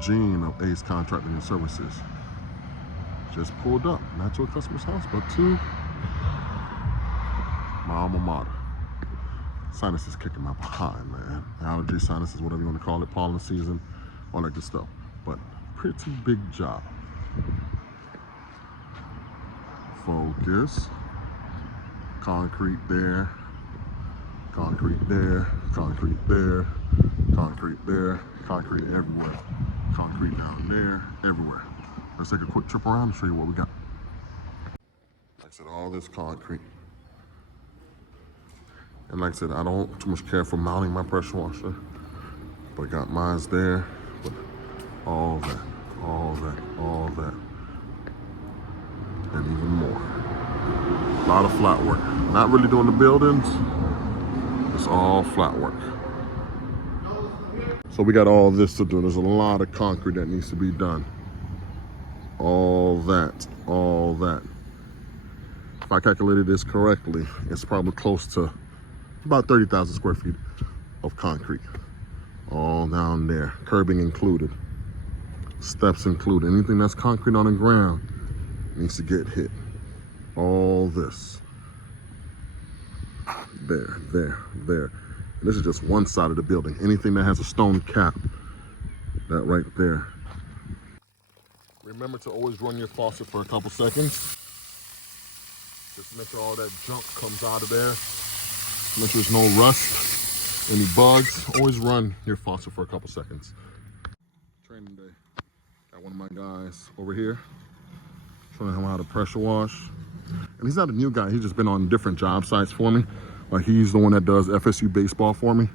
Gene of Ace Contracting and Services. Just pulled up, not to a customer's house, but to my alma mater. Sinus is kicking my behind, man. Allergy, sinuses, whatever you want to call it, pollen season, all that good stuff. But pretty big job. Focus. Concrete there. Concrete there. Concrete there. Concrete there. Concrete everywhere. Concrete down there. Everywhere. Let's take a quick trip around and show you what we got. Like I said, all this concrete. And like I said, I don't too much care for mounting my pressure washer, but I got mine's there. But all that, and even more. A lot of flat work. Not really doing the buildings. It's all flat work. So we got all this to do. There's a lot of concrete that needs to be done. All that. If I calculated this correctly, it's probably close to about 30,000 square feet of concrete. All down there, curbing included, steps included. Anything that's concrete on the ground needs to get hit. All this. There. And this is just one side of the building. Anything that has a stone cap, that right there. Remember to always run your faucet for a couple seconds. Just to make sure all that junk comes out of there. Make sure there's no rust, any bugs. Always run your faucet for a couple seconds. Training day. Got one of my guys over here showing him how to pressure wash. And he's not a new guy. He's just been on different job sites for me. Like he's the one that does FSU baseball for me.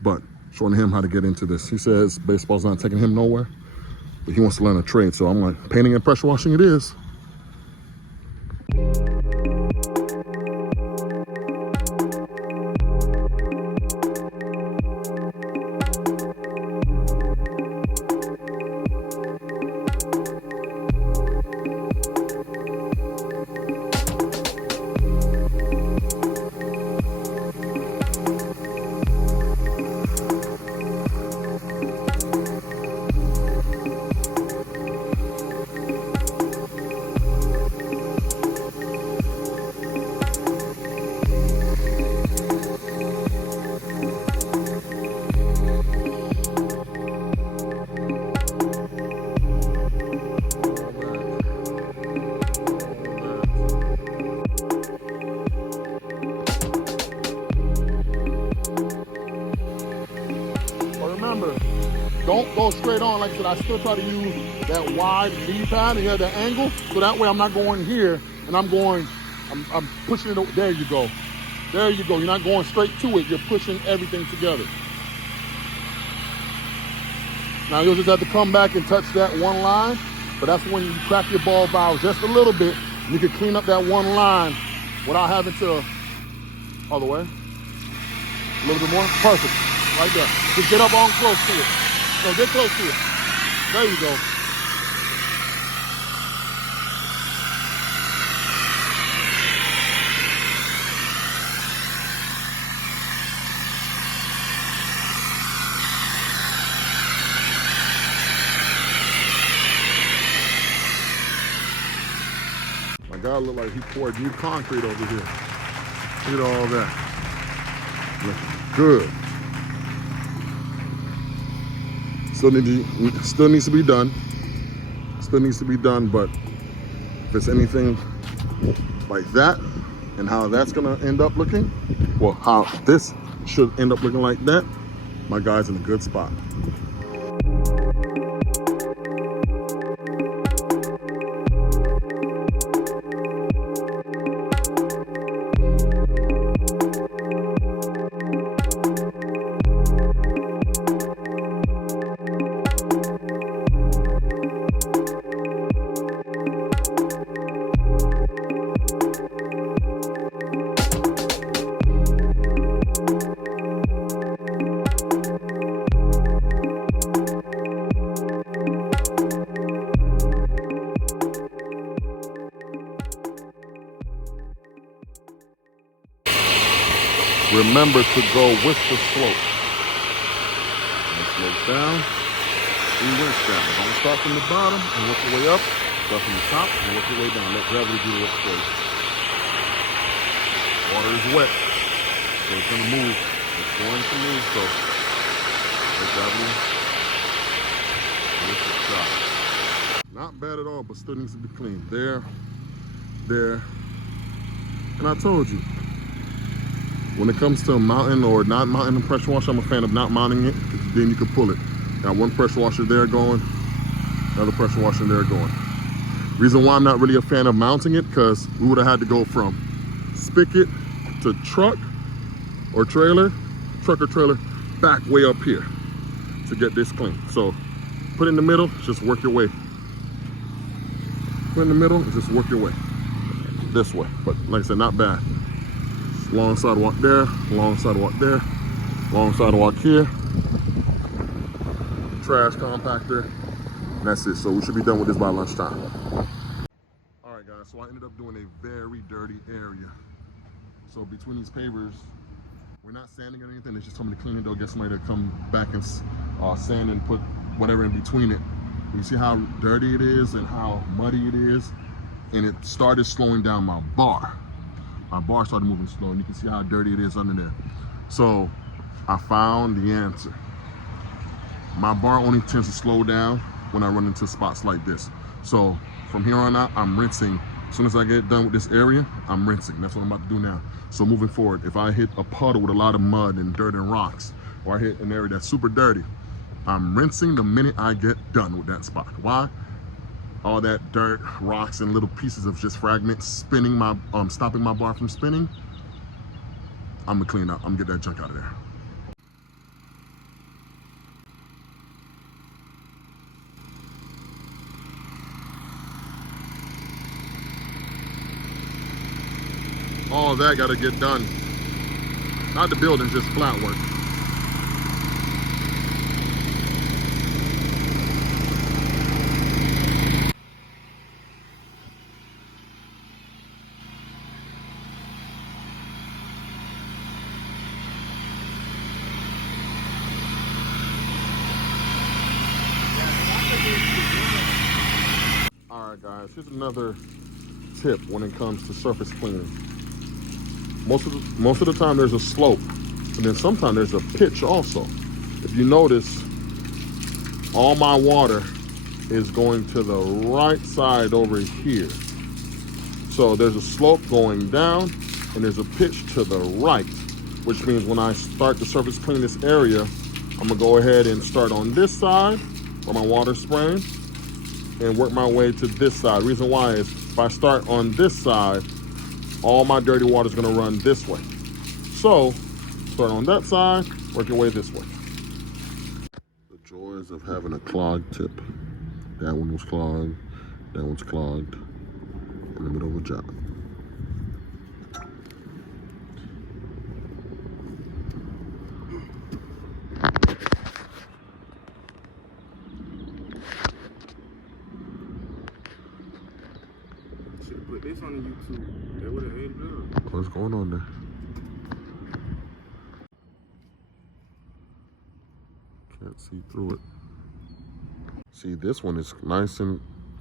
But showing him how to get into this. He says baseball's not taking him nowhere, but he wants to learn a trade. So I'm like, painting and pressure washing it is. Remember, don't go straight on. Like I said, I still try to use that wide V pad and the angle, so that way I'm not going here and I'm pushing it. There you go. There you go. You're not going straight to it. You're pushing everything together. Now you'll just have to come back and touch that one line, but that's when you crack your ball valve just a little bit. You can clean up that one line without having to, other way. A little bit more. Perfect. Right there. Just get up on close to it. No, get close to it. There you go. My guy looked like he poured new concrete over here. Look at all that. Looking good. Still needs to be done. Still needs to be done, but if it's anything like that and how that's gonna end up looking, well, how this should end up looking like that, my guy's in a good spot. Remember to go with the slope. And slope down. and rinse down. Don't start from the bottom and work your way up. Start from the top and work your way down. Let gravity do the work for you. Water is wet, so it's going to move. It's going to move, so let gravity lift the job. Not bad at all, but still needs to be clean. There, and I told you, when it comes to mounting or not mounting a pressure washer, I'm a fan of not mounting it, because then you can pull it. Got one pressure washer there going, another pressure washer there going. Reason why I'm not really a fan of mounting it, because we would have had to go from spigot to truck or trailer, back way up here to get this clean. So put it in the middle, just work your way. Put it in the middle, just work your way. This way, but like I said, not bad. Long sidewalk there, long sidewalk there, long sidewalk here. Trash compactor, and that's it. So we should be done with this by lunchtime. All right, guys, so I ended up doing a very dirty area. So between these pavers, we're not sanding or anything. They just told me to clean it. They'll get somebody to come back and sand and put whatever in between it. You see how dirty it is and how muddy it is? And it started slowing down my bar. My bar started moving slow, and you can see how dirty it is under there. So I found the answer. My bar only tends to slow down when I run into spots like this. So from here on out, I'm rinsing. As soon as I get done with this area, I'm rinsing. That's what I'm about to do now. So moving forward, if I hit a puddle with a lot of mud and dirt and rocks, or I hit an area that's super dirty, I'm rinsing the minute I get done with that spot. Why? All that dirt, rocks, and little pieces of just fragments spinning my, stopping my bar from spinning. I'm gonna clean up. I'm gonna get that junk out of there. All that gotta get done. Not the building, just flat work. All right, guys, here's another tip when it comes to surface cleaning. Most of the time there's a slope, and then sometimes there's a pitch also. If you notice, all my water is going to the right side over here. So there's a slope going down, and there's a pitch to the right, which means when I start to surface clean this area, I'm gonna go ahead and start on this side where my water's spraying and work my way to this side. Reason why is if I start on this side, all my dirty water is gonna run this way. So start on that side, work your way this way. The joys of having a clogged tip. That one was clogged, that one's clogged in the middle of a job. Put this on the YouTube. They would have ate it up. What's going on there? Can't see through it. See, this one is nice and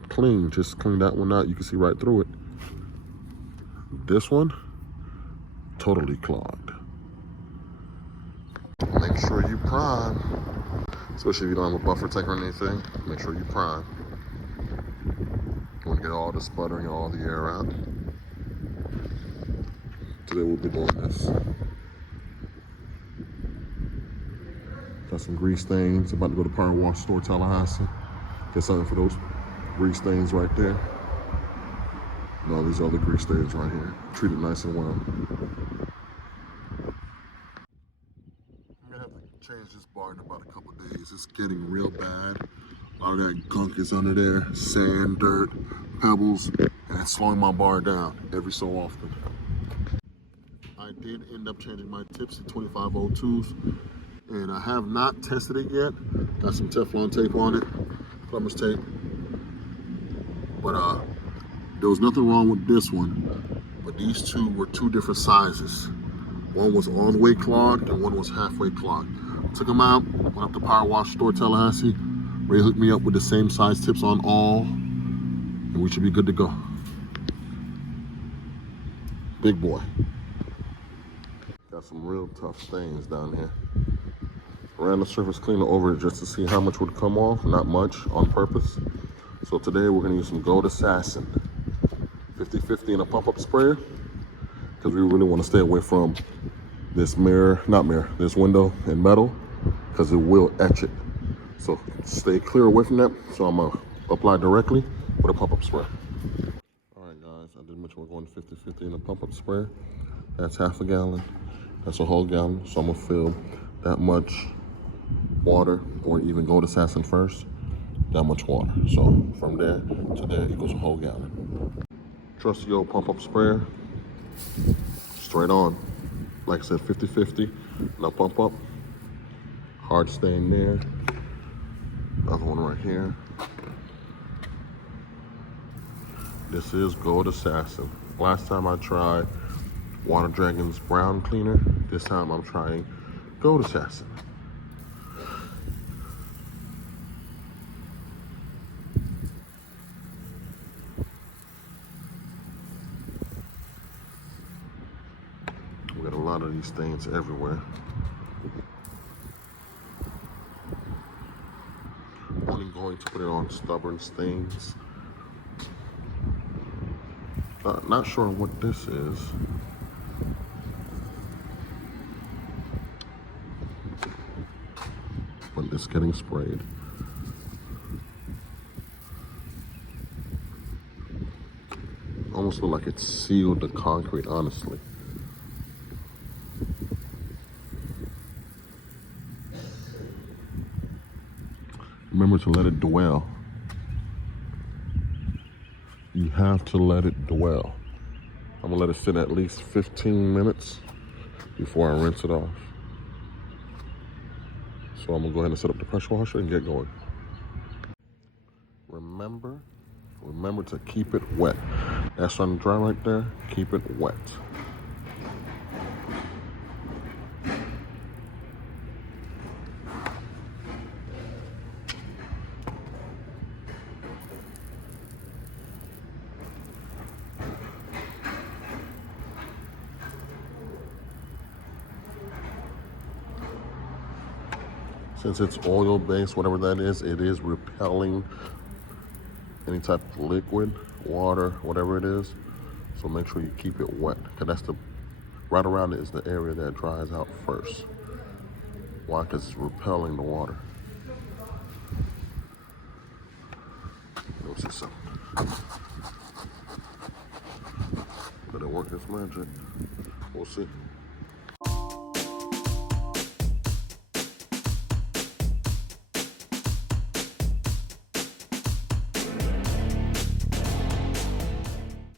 clean. Just clean that one out. You can see right through it. This one, totally clogged. Make sure you prime. Especially if you don't have a buffer tank or anything. Make sure you prime. You want to get all the sputtering, all the air out. Today we'll be doing this. Got some grease stains. About to go to Power Wash Store Tallahassee. Get something for those grease stains right there. And all these other grease stains right here. Treat it nice and well. I'm gonna have to change this bar in about a couple days. It's getting real bad. A lot of that gunk is under there. Sand, dirt, pebbles, and it's slowing my bar down every so often. I did end up changing my tips to 2502s, and I have not tested it yet. Got some Teflon tape on it, plumber's tape. But there was nothing wrong with this one, but these two were two different sizes. One was all the way clogged and one was halfway clogged. Took them out, went up to Power Wash Store Tallahassee, Ray hooked me up with the same size tips on all, and we should be good to go. Big boy. Got some real tough stains down here. Ran the surface cleaner over it just to see how much would come off. Not much, on purpose. So today we're gonna use some Gold Assassin 50/50 in a pump-up sprayer, because we really want to stay away from this this window and metal, because it will etch it. So stay clear away from that. So I'm gonna apply directly with a pump-up sprayer. All right, guys, I did mention we're going 50/50 in a pump-up sprayer. That's half a gallon. That's a whole gallon. So I'm gonna fill that much water, or even Gold Assassin first, that much water. So from there to there equals a whole gallon. Trusty old pump-up sprayer, straight on. Like I said, 50/50, now pump up. Hard stain there. Another one right here. This is Gold Assassin. Last time I tried Water Dragon's brown cleaner. This time I'm trying Gold Assassin. We got a lot of these stains everywhere. Only going to put it on stubborn stains. Not sure what this is. But it's getting sprayed. Almost look like it sealed the concrete, honestly. Remember to let it dwell. You have to let it dwell. I'm gonna let it sit at least 15 minutes before I rinse it off. So I'm gonna go ahead and set up the pressure washer and get going. Remember to keep it wet. That's starting to dry right there. Keep it wet. Since it's oil-based, whatever that is, it is repelling any type of liquid, water, whatever it is. So make sure you keep it wet, because right around it is the area that dries out first. Why? Because it's repelling the water. You'll see something. But it worked its magic. We'll see.